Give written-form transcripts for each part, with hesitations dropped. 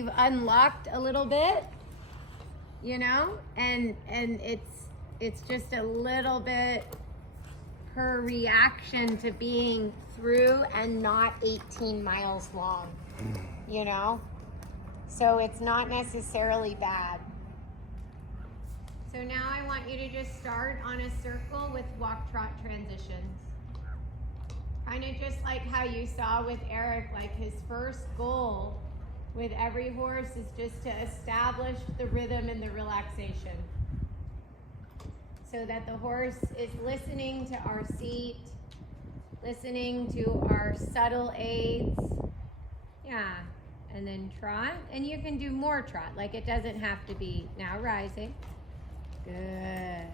you've unlocked a little bit, you know, and it's just a little bit her reaction to being through and not 18 miles long, you know? So it's not necessarily bad. So now I want you to just start on a circle with walk trot transitions. Kind of just like how you saw with Eric, like his first goal with every horse is just to establish the rhythm and the relaxation. So that the horse is listening to our seat, listening to our subtle aids. Yeah, and then trot. And you can do more trot, like it doesn't have to be now rising. Good.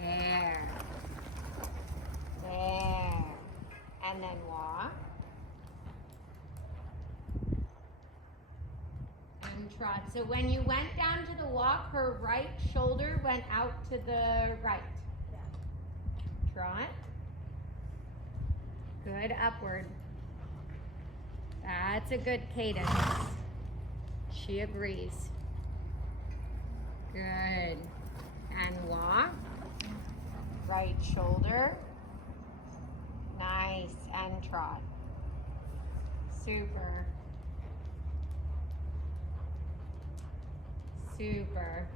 There. There. And then walk. And trot. So when you went down to the walk, her right shoulder went out to the right. Yeah. Trot. Good upward. That's a good cadence. She agrees. Good. And walk. Right shoulder. Nice. And trot. Super. Super.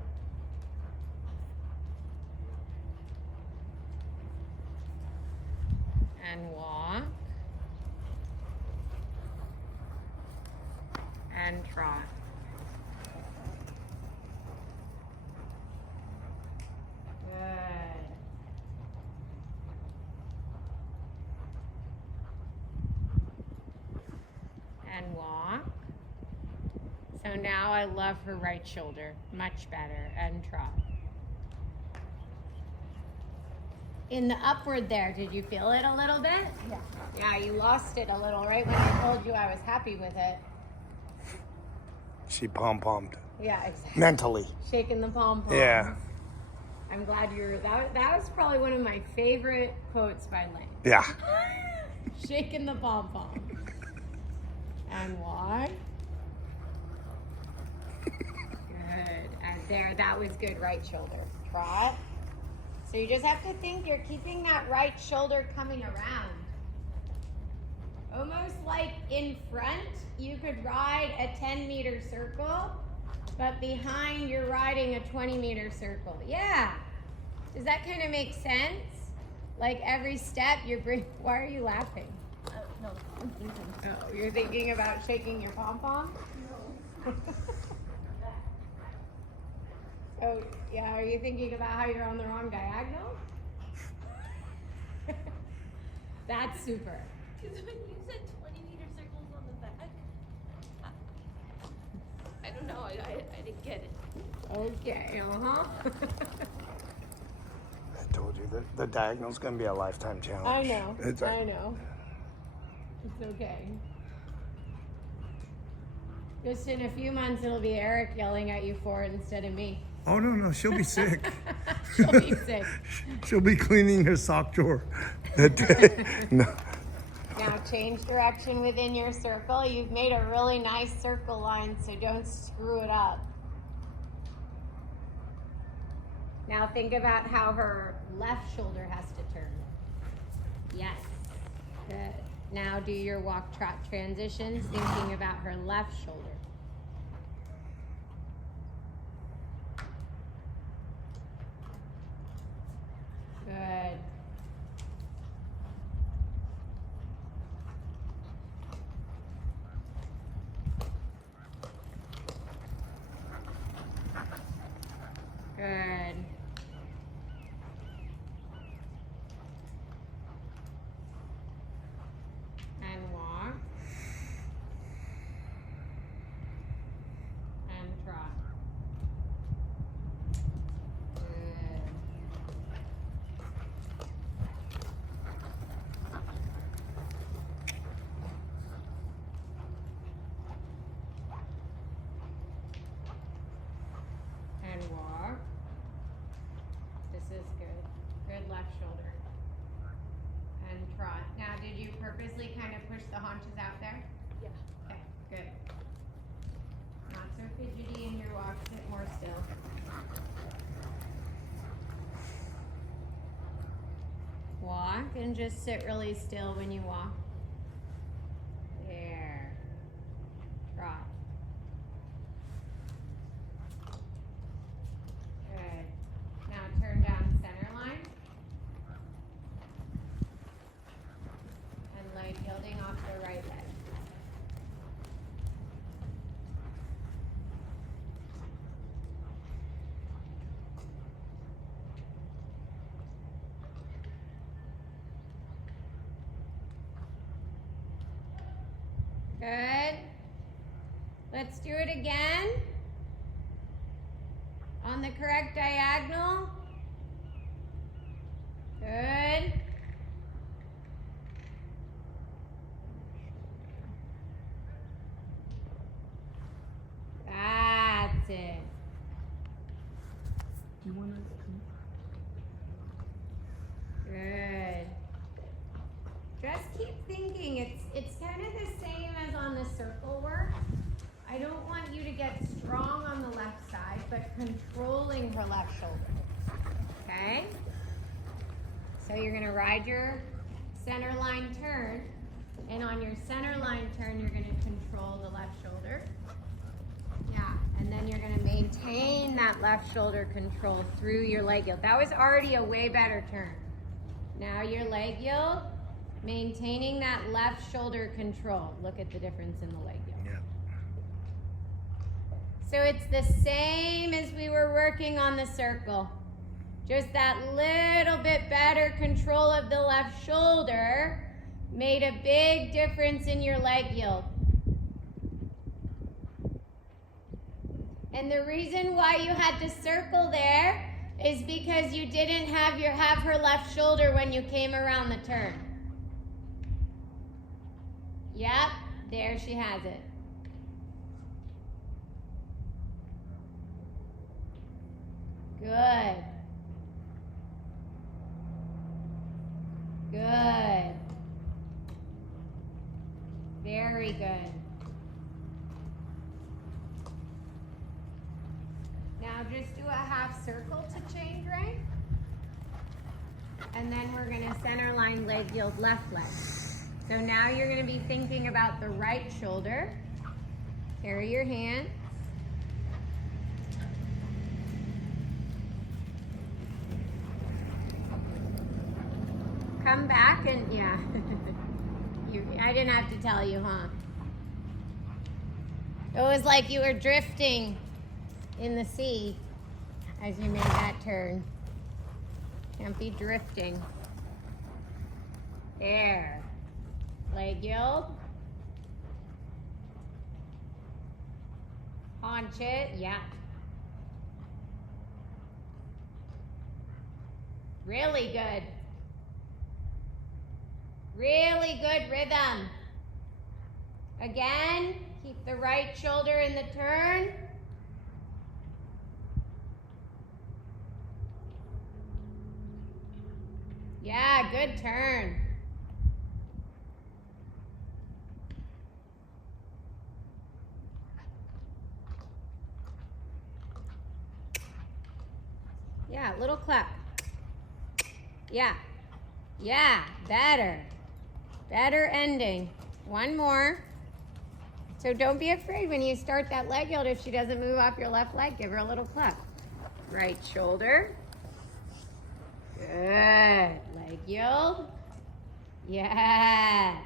And walk. And trot. Good. And walk. So now I love her right shoulder. Much better. And trot. In the upward there, did you feel it a little bit? Yeah. Yeah, you lost it a little, right? When I told you I was happy with it. She pom-pommed. Yeah, exactly. Mentally. Shaking the pom-poms. Yeah. I'm glad you're, that was probably one of my favorite quotes by Lane. Yeah. Shaking the pom-pom. And walk. Good. And there, that was good. Right shoulder. Trot. So you just have to think you're keeping that right shoulder coming around. Almost like in front, you could ride a 10-meter circle, but behind you're riding a 20-meter circle. Yeah. Does that kind of make sense? Like every step you're why are you laughing? No, I'm thinking. Oh, you're thinking about shaking your pom-pom? No. Oh, yeah, are you thinking about how you're on the wrong diagonal? That's super. Because when you said 20-meter circles on the back, I don't know, I didn't get it. Okay, uh-huh. I told you that the diagonal's going to be a lifetime challenge. I know, It's I know. It's okay. Just in a few months, it'll be Eric yelling at you for it instead of me. Oh, no, she'll be sick. She'll be sick. She'll be cleaning her sock drawer that day. No. Now change direction within your circle. You've made a really nice circle line, so don't screw it up. Now think about how her left shoulder has to turn. Yes. Good. Now do your walk trot transitions, thinking about her left shoulder. Good. Good. And walk. And trot. Good. And walk. This is good. Good left shoulder. And trot. Now, did you purposely kind of push the haunches out there? Yeah. Okay, good. fidgety in your walk. Sit more still. Walk and just sit really still when you walk. There. Trot. Good. Now turn down center line. And leg yielding off the right leg. Good. Let's do it again. On the correct diagonal. Good. That's it. You want to? Good. Just keep thinking. It's kind of the same as on the circle work. I don't want you to get strong on the left side, but controlling her left shoulder. Okay? So you're going to ride your center line turn, and on your center line turn, you're going to control the left shoulder. Yeah, and then you're going to maintain that left shoulder control through your leg yield. That was already a way better turn. Now your leg yield, maintaining that left shoulder control. Look at the difference in the leg yield. Yeah. So it's the same as we were working on the circle. Just that little bit better control of the left shoulder made a big difference in your leg yield. And the reason why you had to circle there is because you didn't have her left shoulder when you came around the turn. Yep, there she has it. Good. Good. Very good. Now just do a half circle to change rank. And then we're going to center line leg yield left leg. So now you're going to be thinking about the right shoulder. Carry your hand. Come back and, yeah. I didn't have to tell you, huh? It was like you were drifting in the sea as you made that turn. Can't be drifting. There. Leg yield. Haunch it, yeah. Really good. Really good rhythm. Again, keep the right shoulder in the turn. Yeah, good turn. Yeah, little clap. Yeah. Yeah, better. Better ending. One more. So don't be afraid when you start that leg yield. If she doesn't move off your left leg, give her a little clap. Right shoulder. Good. Leg yield. Yes.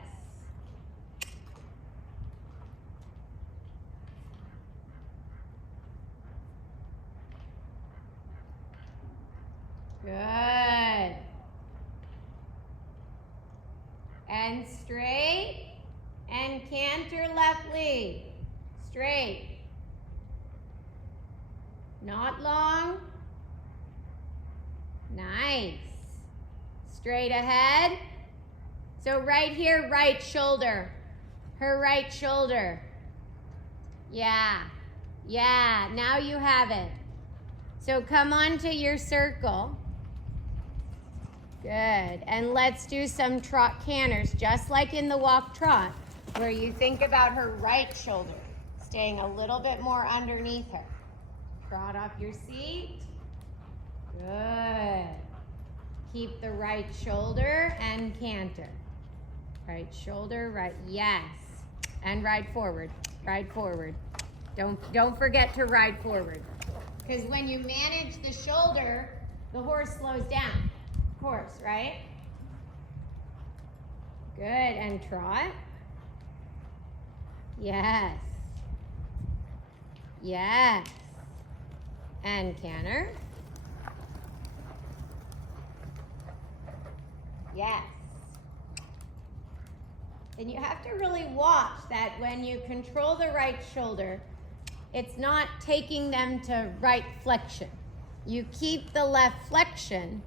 Good. And straight. And canter left lead. Straight. Not long. Nice. Straight ahead. So right here, right shoulder. Her right shoulder. Yeah. Yeah, now you have it. So come on to your circle. Good. And let's do some trot canters, just like in the walk trot, where you think about her right shoulder. Staying a little bit more underneath her. Trot off your seat. Good. Keep the right shoulder and canter. Right shoulder, right, yes. And ride forward, ride forward. Don't forget to ride forward. Because when you manage the shoulder, the horse slows down. Of course, right? Good, and trot. Yes. Yes. And canter. Yes. And you have to really watch that when you control the right shoulder, it's not taking them to right flexion. You keep the left flexion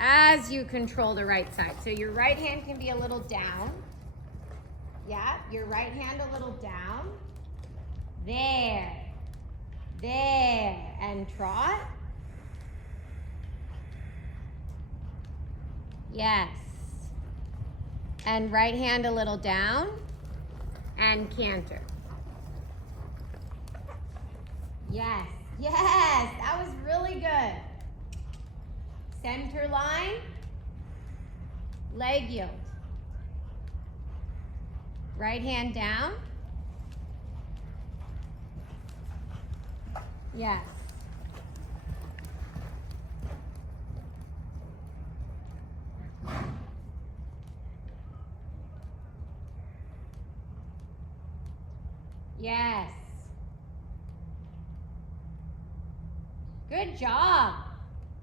as you control the right side. So your right hand can be a little down. Yeah, your right hand a little down. There. There. And trot. Yes. And right hand a little down. And canter. Yes. Yes. That was really good. Center line. Leg yield. Right hand down. Yes. Yes. Good job.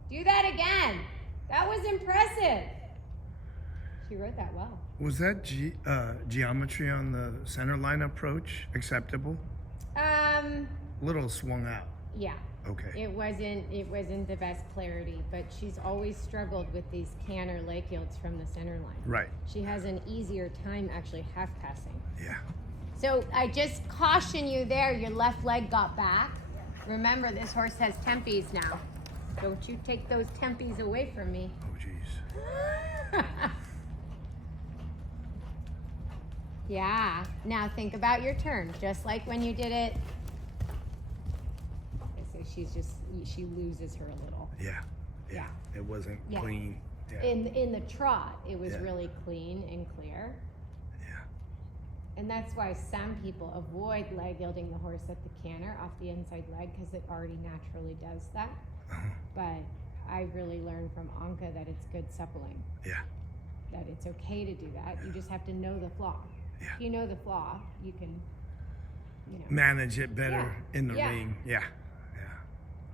Do that again. That was impressive. She wrote that well. Was that geometry on the center line approach acceptable? Little swung out. Yeah. Okay. It wasn't the best clarity, but she's always struggled with these canter leg yields from the center line. Right. She has an easier time actually half passing. Yeah. So I just caution you there, your left leg got back. Remember, this horse has tempies now. Don't you take those tempies away from me. Oh, jeez. Yeah. Now think about your turn, just like when you did it. So she loses her a little. Yeah. Yeah. It wasn't Yeah. clean. Yeah. In the trot, it was Yeah. really clean and clear. Yeah. And that's why some people avoid leg yielding the horse at the canter off the inside leg because it already naturally does that. But I really learned from Anka that it's good suppling. Yeah. That it's okay to do that. You just have to know the flaw. Yeah. If you know the flaw, you can, Manage it better Yeah. in the Yeah. ring. Yeah.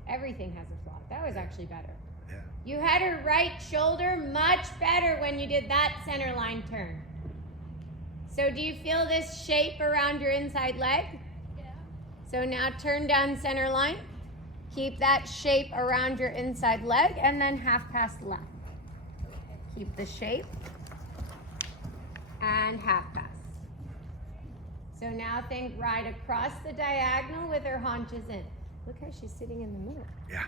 everything has a flaw. That was actually better. Yeah. You had her right shoulder much better when you did that center line turn. So do you feel this shape around your inside leg? Yeah. So now turn down center line. Keep that shape around your inside leg and then half pass left. Keep the shape and half pass. So now think right across the diagonal with her haunches in. Look how she's sitting in the middle. Yeah.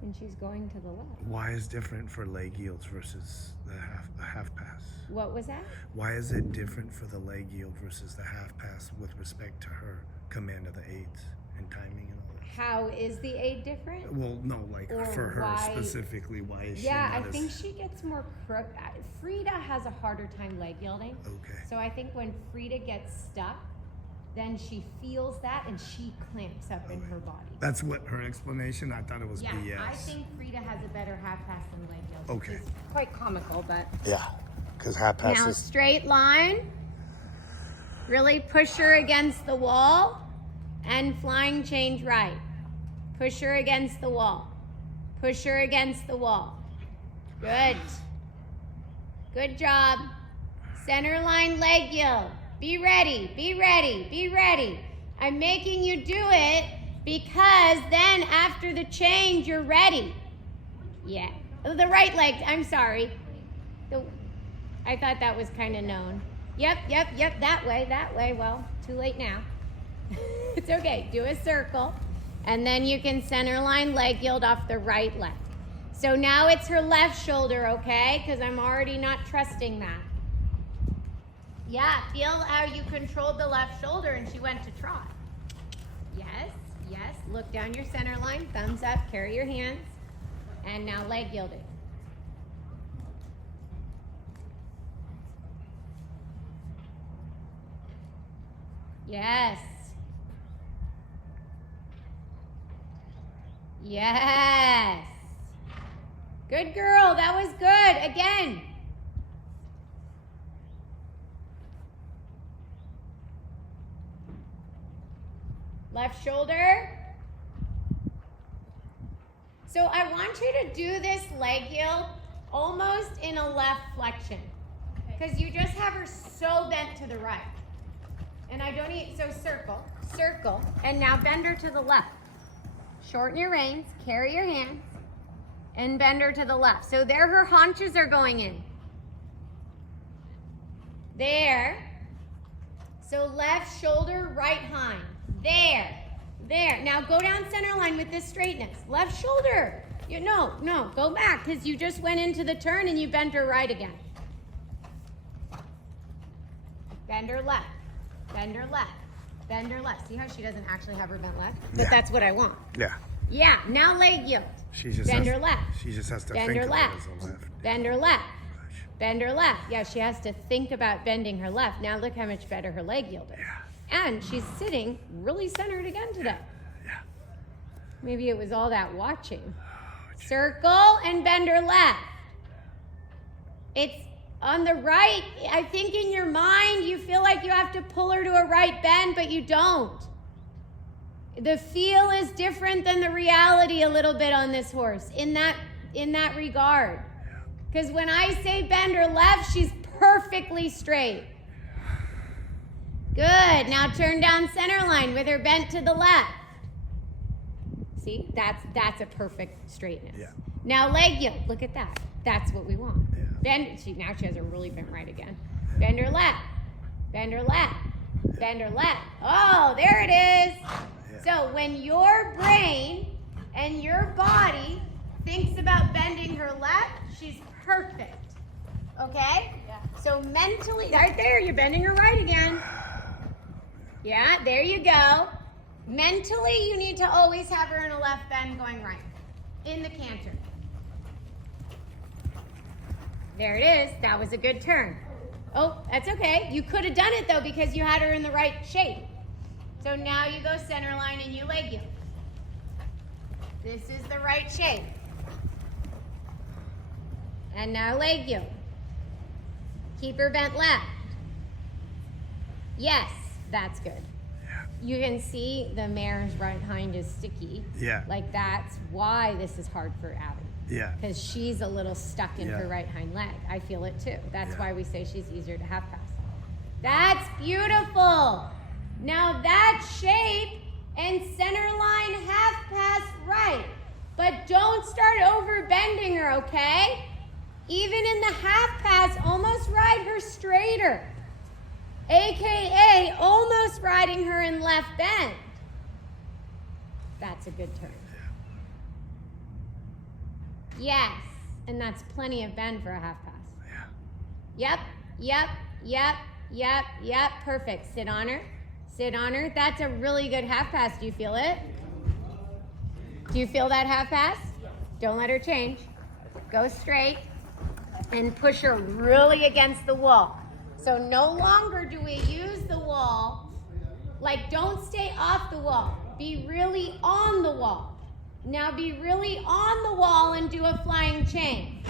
And she's going to the left. Why is different for leg yields versus the half pass? What was that? Why is it different for the leg yield versus the half pass with respect to her command of the aids and timing and all that? How is the aid different? Well, no, like Or for her why- specifically, why is she Yeah, not I think she gets more crook. Frida has a harder time leg yielding. Okay. So I think when Frida gets stuck, then she feels that and she clamps up in her body. That's what her explanation. I thought it was Yeah, BS. I think Frida has a better half pass than leg yield. Okay. Which is quite comical, but Yeah, because half pass now is straight line. Really push her against the wall and flying change right. Push her against the wall. Push her against the wall. Good. Good job. Center line leg yield. Be ready, be ready, be ready. I'm making you do it because then after the change, you're ready. Yeah. Oh, the right leg, I'm sorry. I thought that was kind of known. Yep, that way. Well, too late now. It's okay, do a circle. And then you can center line leg yield off the right leg. So now it's her left shoulder, okay? Because I'm already not trusting that. Yeah, feel how you controlled the left shoulder and she went to trot. Look down your center line, thumbs up, carry your hands. And now leg yielding. Yes. Yes. Good girl, that was good. Again. Left shoulder. So I want you to do this leg yield almost in a left flexion. Because you just have her so bent to the right. And I don't need, so circle, circle, and now bend her to the left. Shorten your reins, carry your hands, and bend her to the left. So there her haunches are going in. There. So left shoulder, right hind. There. There. Now go down center line with this straightness. Left shoulder. No, go back because you just went into the turn and you bent her right again. Bend her left. Bend her left. Bend her left. See how she doesn't actually have her bent left? But that's what I want. Yeah. Yeah. Now leg yield. Bend her left. She just has to Bend think her of left. it as a left. Bend her left. Bend her left. Yeah, she has to think about bending her left. Now look how much better her leg yield is. Yeah. And she's sitting really centered again today. Yeah. Maybe it was all that watching. Circle and bend her left. It's on the right. I think in your mind you feel like you have to pull her to a right bend, but you don't. The feel is different than the reality a little bit on this horse in that regard. Because when I say bend her left, she's perfectly straight. Good. Now turn down center line with her bent to the left. See, that's a perfect straightness. Yeah. Now leg yield. Look at that. That's what we want. Yeah. Bend. Now she has her really bent right again. Bend her left. Bend her left. Bend her left. Oh, there it is. Yeah. So when your brain and your body thinks about bending her left, she's perfect. Okay? Yeah. So mentally, right there, you're bending her right again. Yeah, there you go. Mentally, you need to always have her in a left bend going right. In the canter. There it is. That was a good turn. Oh, that's okay. You could have done it, though, because you had her in the right shape. So now you go center line and you leg yield. This is the right shape. And now leg yield. Keep her bent left. Yes, that's good. Yeah. You can see the mare's right hind is sticky. Yeah. Like that's why this is hard for Abby. Yeah. Because she's a little stuck in her right hind leg. I feel it too. That's why we say she's easier to half pass. That's beautiful. Now that shape and center line half pass right. But don't start over bending her, okay? Even in the half pass, almost ride her straighter. AKA almost riding her in left bend. That's a good turn. Yes, and that's plenty of bend for a half pass. Yeah. Yep, perfect. Sit on her. That's a really good half pass. Do you feel it? Do you feel that half pass? Don't let her change. Go straight and push her really against the wall. So no longer do we use the wall. Like, don't stay off the wall. Be really on the wall. Now be really on the wall and do a flying chain.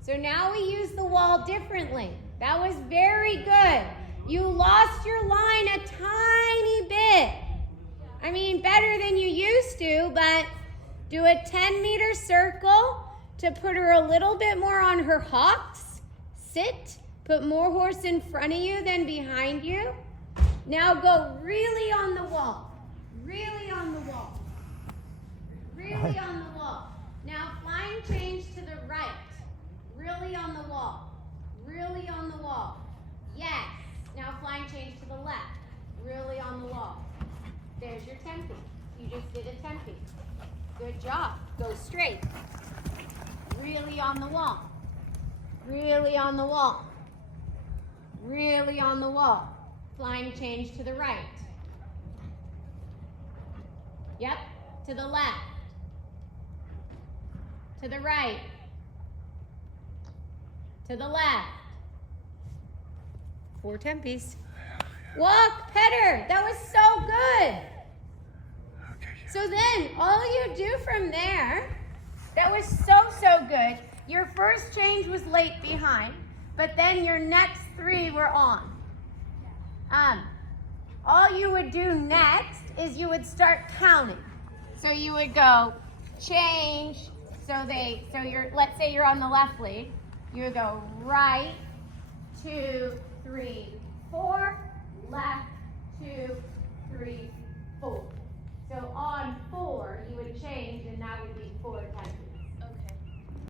So now we use the wall differently. That was very good. You lost your line a tiny bit. I mean, better than you used to, but do a 10-meter circle to put her a little bit more on her hocks. Sit. Put more horse in front of you than behind you. Now go really on the wall. Really on the wall. Really on the wall. Now flying change to the right. Really on the wall. Really on the wall. Yes. Now flying change to the left. Really on the wall. There's your tempi. You just did a tempi. Good job. Go straight. Really on the wall. Really on the wall. Really on the wall. Flying change to the right. Yep. To the left. To the right. To the left. 4 tempies. Walk, Petter. That was so good. Okay. So then, all you do from there, that was so good. Your first change was late behind, but then your next 3 were on. All you would do next is you would start counting. So you would go change. Let's say you're on the left lead. You would go right, 2, 3, 4, left, 2, 3, 4. So on 4, you would change, and that would be 4 tempies.